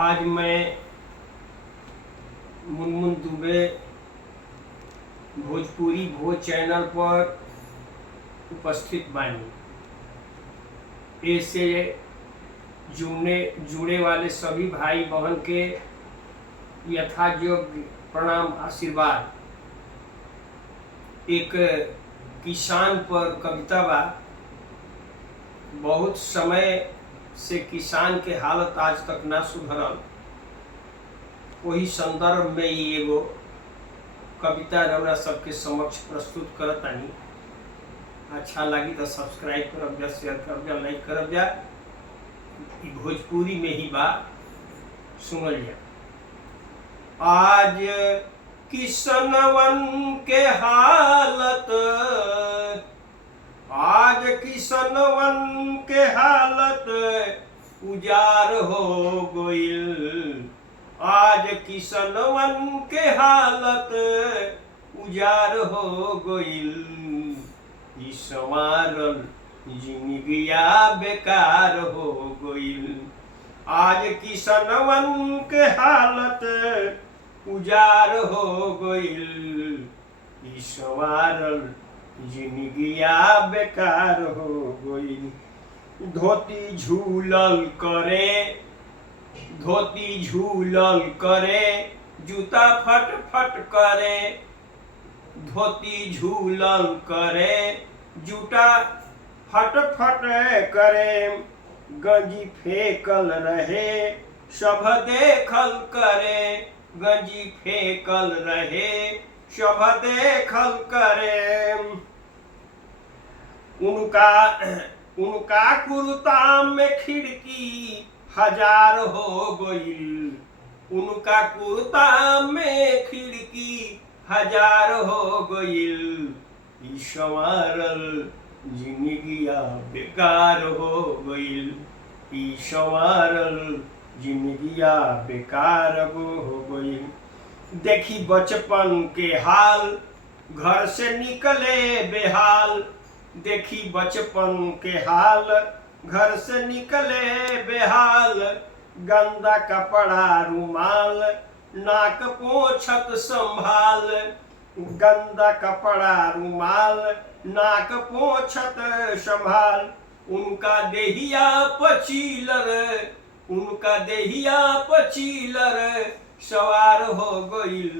आज मैं मुनमुन दुबे भोजपुरी भोज चैनल पर उपस्थित बानी। ऐसे जुड़े वाले सभी भाई बहन के यथायोग्य प्रणाम आशीर्वाद। एक किसान पर कविता बा। बहुत समय से किसान के हालत आज तक ना सुधरल, वही संदर्भ में ही एगो कविता रउरा सबके समक्ष प्रस्तुत करतानी। अच्छा लगी तो सब्सक्राइब करब जा, शेयर करब जा, लाइक करब जा। ई भोजपुरी में ही बा, सुनल जा। आज किसनवन के हालत, आज किसनवन के हालत उजार हो गइल। आज किसनवन के हालत उजार हो गइल। ई संवारल जिंदगिया बेकार हो गइल। आज किसनवन के हालत उजार हो गइल। ई संवारल जिंदगिया बेकार हो गइल। धोती झूलल करे, धोती झूलल करे, जूता फट फट करे। धोती झूलल करे, जूता फट फट करे। गंजी फेंकल रहे, सब देखल करे। गंजी फेंकल रहे, सब देखल करे। उनका कुर्ता में खिड़की हजार हो गइल। उनका कुर्ता में खिड़की हजार हो गइल। ई संवारल जिंदगिया बेकार हो गइल। ई संवारल जिंदगिया बेकार हो गइल। देखी बचपन के हाल, घर से निकले बेहाल। देखी बचपन के हाल, घर से निकले बेहाल। गंदा कपड़ा रुमाल, नाक पोंछत संभाल। गंदा कपड़ा रुमाल, नाक पोंछत संभाल। उनका देहिया पचीलर, उनका देहिया पचीलर सवार हो गइल।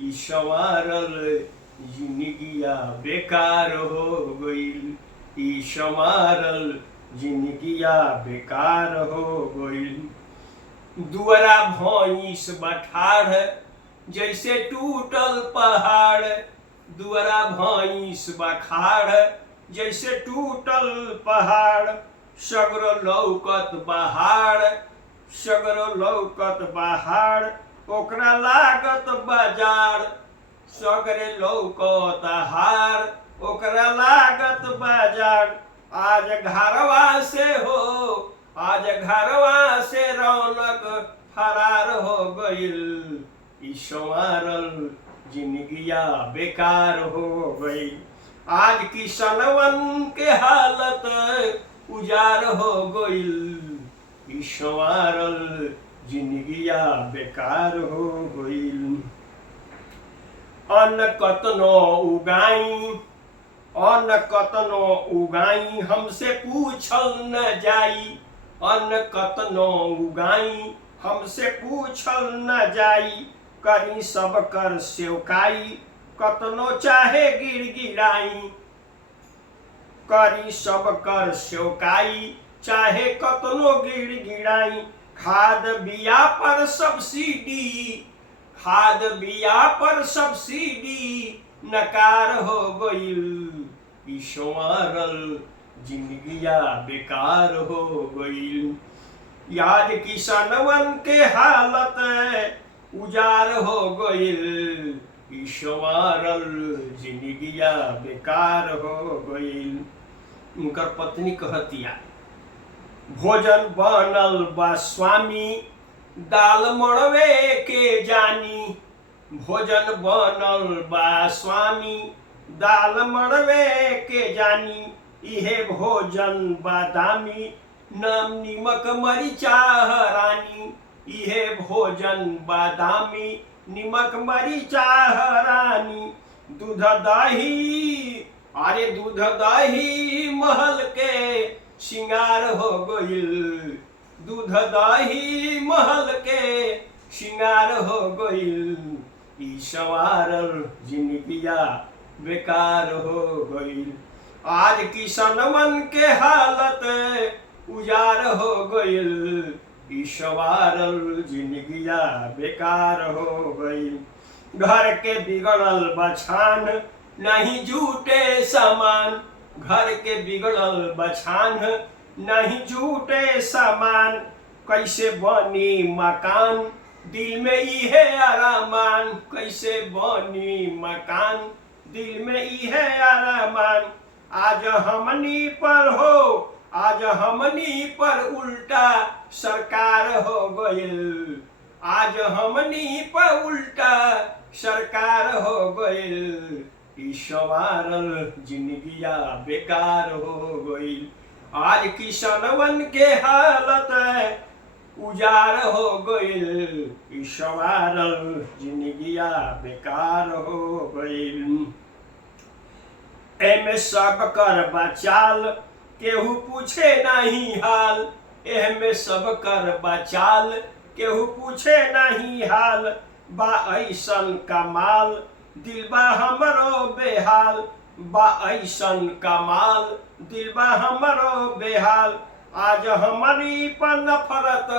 ई संवारल जिंदगिया बेकार हो गइल। ई संवारल जिंदगिया बेकार हो गइल। दुअरा भैंस बठाड़, जैसे टूटल पहाड़। दुअरा भैंस बखाड़, जैसे टूटल पहाड़। सगरो लौकत बहाड़, सगरो लौकत बहाड़। ओकरा लागत बाजार, सगरे लौकत हार। ओकरा लागत बाजार। आज घरवा से हो, आज घरवा से रौनक फरार हो गइल। ई संवारल जिंदगिया बेकार हो गई। आज किसनवन के हालत उजार हो गइल। ई संवारल जिंदगिया बेकार हो गइल। अन्न कतनो उगाई, अन्न कतनो उगाई, हमसे पूछल न जाई। अन्न कतनो उगाई, हमसे पूछल न जाई। करी सब कर सेवकाई, कतनो चाहे गिड़गिड़ाई। करी सब कर सेवकाई, चाहे कतनो गिड़गिड़ाई। खाद बिया पर सब्सिडी, खाद बिया पर सब्सिडी नकार हो गइल। ई संवारल जिंदगिया बेकार हो गइल। आज किसनवन के हालत उजार हो गइल। ई संवारल जिंदगिया बेकार हो गइल। उनकर पत्नी कहतिया, भोजन बनल बा स्वामी, दाल मड़वे के जानी। भोजन बनल बा स्वामी, दाल मड़वे के जानी। इहे भोजन बादामी, नाम निमक मरीचा रानी। इहे भोजन बादामी निमक मरीचा हरानी। दूध दही अरे दूध दही महल के सिंगार हो गइल। दूध दही महल के सिंगार हो गइल। ई संवारल जिंदगिया बेकार हो गइल। आज किसनवन के हालत उजार हो गइल। ई संवारल जिंदगिया बेकार हो गइल। घर के बिगड़ल बछान नहीं जूटे सामान। घर के बिगड़ल बछान नहीं जूटे सामान। कैसे बनी मकान दिल में इहे आरामान। कैसे बनी मकान दिल में इहे आरामान। आज हमनी पर हो आज हमनी पर उल्टा सरकार हो गइल। आज हमनी पर उल्टा सरकार हो गइल। ई संवारल जिंदगिया बेकार हो गइल। आज किसनवन के हालत उजार हो गइल। ई संवारल जिंदगिया बेकार हो गइल। एमे सब कर बचाल केहू पूछे नहीं हाल। एमे सब कर बचाल केहू पूछे नहीं हाल। बा ऐसन कमाल दिल बा हमरो बेहाल। बा ऐसन कमाल दिल बा हमरो बेहाल। आज हमनी पर नफरत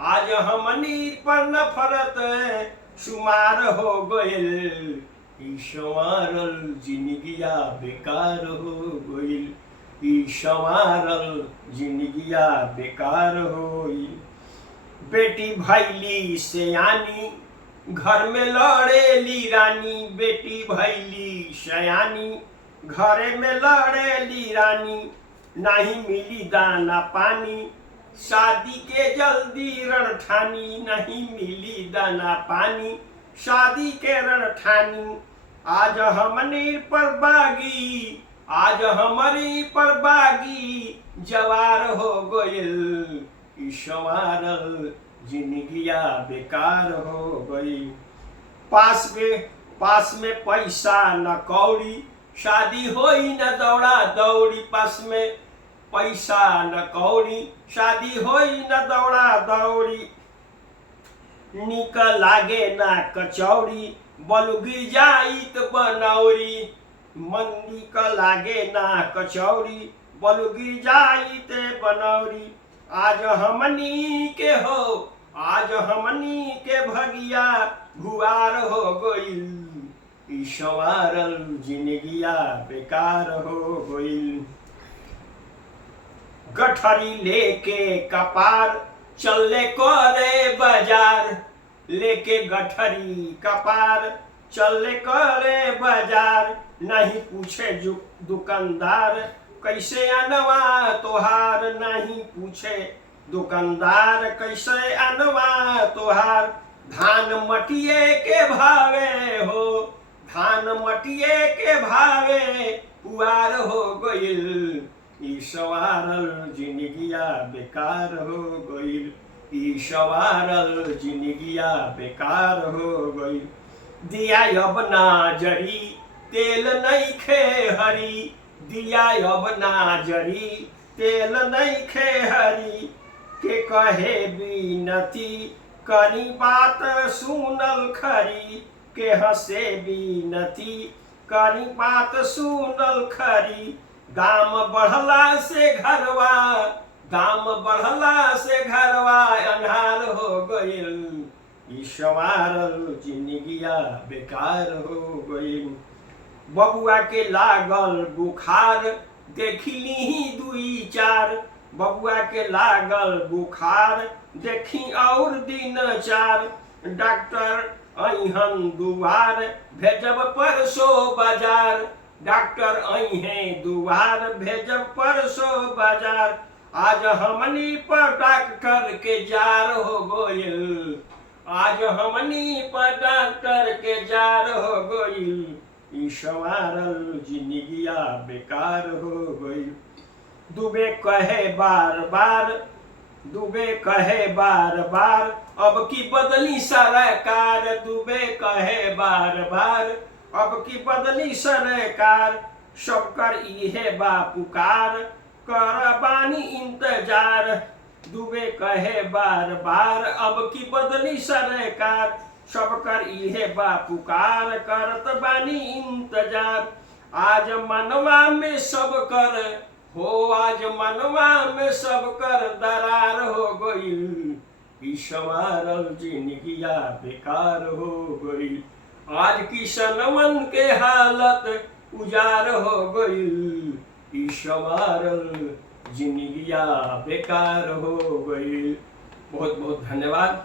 आज हमनी पर नफरत शुमार हो गइल। ई संवारल जिंदगिया बेकार हो गइल। ई संवारल जिंदगिया बेकार होइल। बेटी भैली सयानी घर में लड़ेली रानी। बेटी भैली सयानी घरे में लड़ेली रानी। नहीं मिली दाना पानी शादी के जल्दी रणठानी। नहीं मिली दाना पानी शादी के रणठानी। आज हमनी पर बागी आज हमारी पर बागी जवार हो गइल। ई संवारल जिंदगिया बेकार हो गई। पास में पैसा न कौड़ी शादी होई न दौड़ा दौड़ी। पास में पैसा न कौड़ी शादी होई न दौड़ा दौड़ी। निक लागे ना कचौड़ी बलुगी जाइत बनौरी। मंदी क लागे ना कचौड़ी बलुगी जाइत बनौरी। आज हमनी के हो आज हमनी के भगिया भुआर हो गइल। ई संवारल जिंदगिया बेकार हो गइल। गठरी लेके कपार चले करे बाजार। लेके गठरी कपार चले करे बाजार। नहीं पूछे दुकानदार कैसे अनवा तोहार। नहीं पूछे दुकानदार कैसे अनवा तोहार। धान मटिए के भावे हो धान मटिए के भावे पुआर हो गइल। ई संवारल जिंदगिया बेकार हो गइल। ई संवारल जिंदगिया बेकार हो गइल। दिया अब ना जरी तेल नइखे हरी। दिया अब ना जरी तेल नइखे हरी। के कहे बिनती करी बात सुनल खरी। के हसे बिनती करी बात सुनल खरी। दाम बढ़ला से घरवा अन्हार हो गइल। ई संवारल जिंदगिया बेकार हो गइल। बबुआ के लागल बुखार देखली ही दुई चार। बबुआ के लागल बुखार देखी और दिन चार। डॉक्टर अइहन दुआर भेजब परसो बाजार। डॉक्टर अइहें दुआर भेजब परसो बाजार। आज हमनी पर डॉक्टर के जार हो गइल। आज हमनी पर डॉक्टर के जार हो गइल। ई संवारल जिंदगिया बेकार हो गइल। दुबे कहे बार बार दुबे कहे बार बार अब की बदली सरकार, दुबे कहे बार बार अब की बदली सरकार, सबकर इहे बा पुकार कर बानी इंतजार। दुबे कहे बार बार अब की बदली सरकार, सबकर इहे बा पुकार करत बानी इंतजार। आज मनवा में सब कर हो, आज मनवा में सब कर दरार हो गईल, ई संवारल जिंदगिया बेकार हो गईल। आज किसनवन के हालत उजार हो गईल, ई संवारल जिंदगिया बेकार हो गईल। बहुत बहुत धन्यवाद।